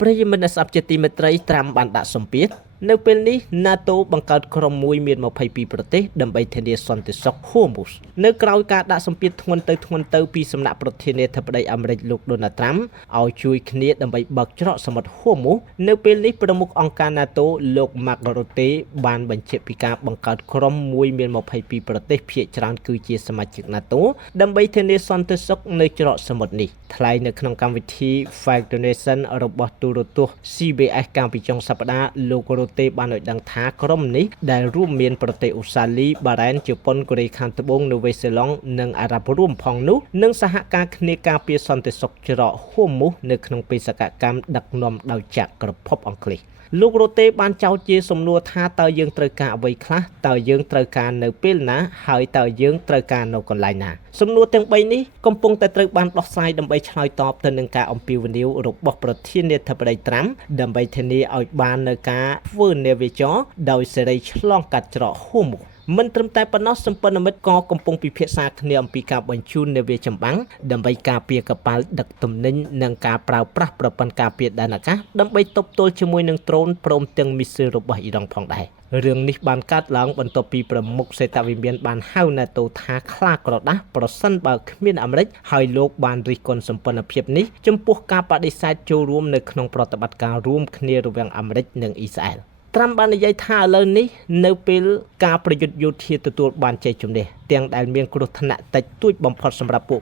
ប្រិយមិត្តស្ដាប់ជាទីមេត្រីត្រាំបានដាក់សម្ពាធនៅពេលនេះ NATO បង្កើតក្រុមមួយមាន22ប្រទេសដើម្បីធានាសន្តិសុខហួរមូសនៅក្រៅការដាក់សម្ពាធធ្ងន់ទៅពីសំណាក់ប្រធានាធិបតីអាមេរិកលោក Donald Trump ឲ្យជួយគ្នាដើម្បីបើកច្រកសមុទ្រហួរមូសនៅពេលនេះប្រមុខអង្គការ NATO លោក Mark Rutte បានបញ្ជាក់ពីការបង្កើតក្រុមមួយមាន22ប្រទេសភាគច្រើនគឺជាសមាជិក NATO ដើម្បីធានាសន្តិសុខនៅច្រកសមុទ្រនេះថ្លែងនៅក្នុងកម្មវិធី Fight Donation របស់ទូរទស្សន៍ CBS កាលពីចុងសប្តាហ៍លោកទេបានឲ្យដឹងថាក្រុមនេះដែលរួមមានប្រទេសអូស្ត្រាលី បារ៉ែន ជប៉ុន កូរ៉េខាងត្បូង នូវេសេឡង់ និងអារ៉ាប់រួមផងនោះនឹងសហការគ្នាការពារសន្តិសុខច្រកហួរមូសនៅក្នុងបេសកកម្មដឹកនាំដោយចក្រភពអង់គ្លេសលោករ៉ូតេបានចោទជាសំណួរថាតើយើងត្រូវការអ្វីខ្លះតើយើងត្រូវការនៅពេលណាហើយតើយើងត្រូវការនៅកន្លែងណាសំណួរទាំង3នេះកំពុងតែត្រូវបានដោះស្រាយដើម្បីឆ្លើយតបទៅនឹងការអំពាវនាវរបស់ប្រធានាធិបតីត្រាំដើម្បីធានាឲ្យបាននៅការធ្វើនាវាចរដោយសេរីឆ្លងកាត់ច្រកហួរមូសមិនត្រឹមតែប៉ុណ្ណោះសម្ព័ន្ធមិត្តក៏កំពុងពិភាក្សាគ្នាអំពីការបញ្ជូននាវាចម្បាំងដើម្បីការពារកប៉ាល់ដឹកទំនិញនិងការប្រើប្រាស់ប្រព័ន្ធការពារដែនអាកាសដើម្បីទប់ទល់ជាមួយនឹងដ្រូនព្រមទាំងមីស៊ីលរបស់អ៊ីរ៉ង់ផងដែររឿងនេះបានកើតឡើងបន្ទាប់ពីប្រមុខសេតវិមានបានហៅ NATO ថាខ្លាក្រដាស់ប្រសិនបើគ្មានអាមេរិកហើយលោកបានរិះគន់សម្ព័ន្ធភាពនេះចំពោះការបដិសេធចូលរួមនៅក្នុងប្រតិបត្តិការរួមគ្នារវាងអាមេរិកនិងអ៊ីស្រាអែលត្រាំបាននិយាយថាឥឡូវនេះនៅពេលការប្រយុទ្ធយោធាទទួលបានជ័យជំនះទាំងដែលមានគ្រោះថ្នាក់តិចតួចបំផុតសម្រាប់ពួក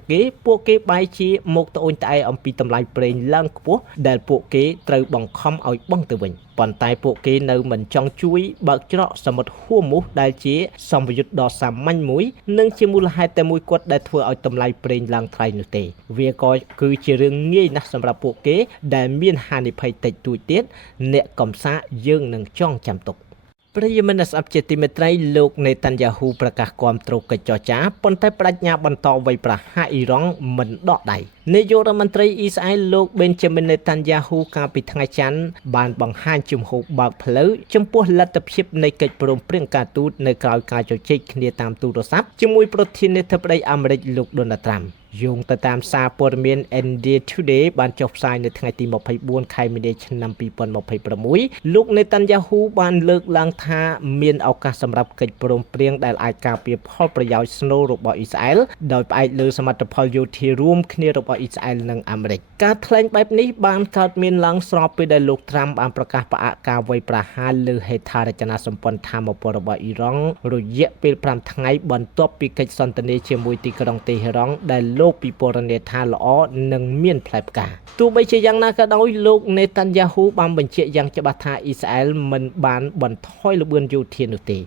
គេបែរជាមកត្អូញត្អែអំពីតម្លៃប្រេងឡើងខ្ពស់ដែលពួកគេត្រូវបង្ខំឲ្យបង់ទៅវិញប៉ុន្តែពួកគេនៅមិនចង់ជួយបើកច្រកសមុទ្រហួរមូសដែលជាសម្ពយុទ្ធដ៏សាមញ្ញមួយនិងជាមូលហេតុតែមួយគត់ដែលធ្វើឲ្យតម្លៃប្រេងឡើងថ្លៃនោះទេវាក៏គឺជារឿងងាយណាស់សម្រាប់ពួកគេដែលមានហានិភ័យតិចតួចទៀតអ្នកកំសាកយើងនឹងចងចាំទុកប្រិយមិត្តស្ដាប់ជាទីមេត្រីលោកនេតាន់យ៉ាហ៊ូប្រកាសគាំទ្រកិច្ចចរចាប៉ុន្តែបដិញ្ញាបន្តវាយប្រហារអ៊ីរ៉ង់មិនដកដៃនាយករដ្ឋមន្ត្រីអ៊ីស្រាអែលលោក Benjamin Netanyahu កាលពីថ្ងៃច័ន្ទបានបង្ហាញជំហរបើកផ្លូវចំពោះលទ្ធភាពនៃកិច្ចព្រមព្រៀងការទូតនៅក្រៅការជជែកគ្នាតាមទូរស័ព្ទជាមួយប្រធានាធិបតីអាមេរិកលោក Donald Trumpយោងទៅតាមសារព័ត៌មាន India Today បានចុះផ្សាយនៅថ្ងៃទី24ខែមីនាឆ្នាំ2026លោកនេតាន់យ៉ាហ៊ូបានលើកឡើងថាមានឱកាសសម្រាប់កិច្ចព្រមព្រៀងដែលអាចការពារផលប្រយោជន៍ស្នូលរបស់អ៊ីស្រាអែលដោយផ្អែកលើសមិទ្ធផលយោធារួមគ្នារបស់អ៊ីស្រាអែលនិងអាមេរិកការថ្លែងបែបនេះបានកើតមានឡើងស្របពេលដែលលោកត្រាំបានប្រកាសផ្អាកការវាយប្រហារលើហេដ្ឋារចនាសម្ព័ន្ធថាមពលរបស់អ៊ីរ៉ង់រយៈពេល5ថ្ងៃបន្ទាប់ពីកិច្ចសន្ទនាជាមួយទីក្រុងតេហេរ៉ង់ដែលលោកពិពណ៌នាថាល្អនិងមានផ្លែផ្កាទោះបីជាយ៉ាងណាក៏ដោយលោកនេតាន់យ៉ាហ៊ូបានបញ្ជាក់យ៉ាងច្បាស់ថាអ៊ីស្រាអែលមិនបានបន្ថយល្បឿនយោធានោះទេ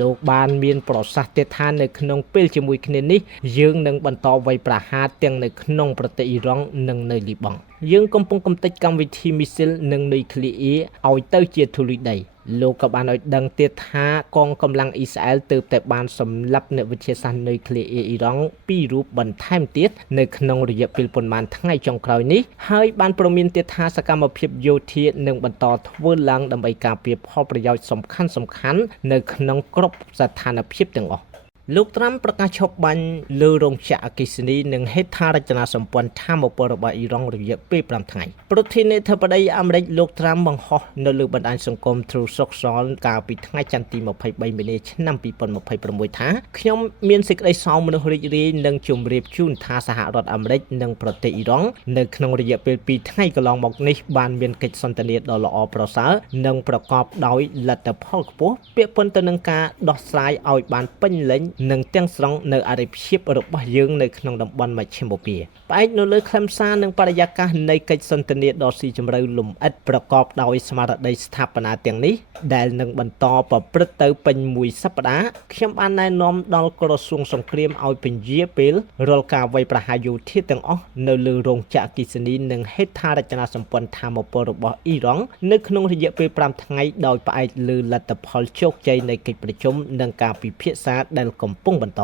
លោកបានមានប្រសាសន៍ទៀតថានៅក្នុងពេលជាមួយគ្នានេះយើងនឹងបន្តវាយប្រហារទាំងនៅក្នុងប្រទេសអ៊ីរ៉ង់និងនៅលីបង់យើងកំពុងកំទេចកម្មវិធីមីស៊ីលនិងនុយក្លេអ៊ែរឲ្យទៅជាធូលីដីលោកក៏បានឲ្យដឹងទៀតថាកងកម្លាំងអ៊ីស្រាអែលទើបតែបានសម្លាប់អ្នកវិទ្យាសាស្ត្រនុយក្លេអ៊ែរអ៊ីរ៉ង់2រូបបន្ថែមទៀតនៅក្នុងរយៈពេលប៉ុន្មានថ្ងៃចុងក្រោយនេះហើយបានព្រមានទៀតថាសកម្មភាពយោធានឹងបន្តធ្វើឡើងដើម្បីការពារផលប្រយោជន៍សំខាន់ៗនៅក្នុងគ្រប់ស្ថានភាពទាំងអស់លោកត្រាំប្រកាសឈប់បាញ់លើរោងចក្រអគ្គិសនីនិងហេដ្ឋារចនាសម្ព័ន្ធថាមពលរបស់អ៊ីរ៉ង់រយៈពេល5ថ្ងៃប្រធានាធិបតីអាមេរិកលោកត្រាំបង្ហោះនៅលើបណ្ដាញសង្គម Truth Social កាលពីថ្ងៃច័ន្ទទី23មីនាឆ្នាំ2026ថាខ្ញុំមានសេចក្តីសោមនស្សរីករាយនិងជម្រាបជូនថាសហរដ្ឋអាមេរិកនិងប្រទេសអ៊ីរ៉ង់នៅក្នុងរយៈពេល2ថ្ងៃកន្លងមកនេះបានមានកិច្ចសន្ទនាដ៏ល្អប្រសើរនិងប្រកបដោយលទ្ធផលខ្ពស់ពាក់ព័ន្ធទៅនឹងការដោះស្រាយឲ្យបានពេញលេញនិងទាំងស្រុងនៅអរិភាពរបស់យើងនៅក្នុងតំបន់មជ្ឈិមបូព៌ាផ្អែកនៅលើខ្លឹមសារនិងបរិយាកាសនៃកិច្ចសន្ទនាដ៏ស៊ីជម្រៅលម្អិតប្រកបដោយស្មារតីស្ថាបនាទាំងនេះដែលនឹងបន្តប្រព្រឹត្តទៅពេញមួយសប្តាហ៍ខ្ញុំបានណែនាំដល់ក្រសួងសង្គ្រាមឲ្យពន្យាពេលរាល់ការវាយប្រហារយោធាទាំងអស់នៅលើរោងចក្រអគ្គិសនីនិងហេដ្ឋារចនាសម្ព័ន្ធថាមពលរបស់អ៊ីរ៉ង់នៅក្នុងរយៈពេល5ថ្ងៃដោយផ្អែកលើលទ្ធផលជោគជ័យនៃកិច្ចប្រជុំនិងការពិភាក្សាដែលកំពុងបន្ត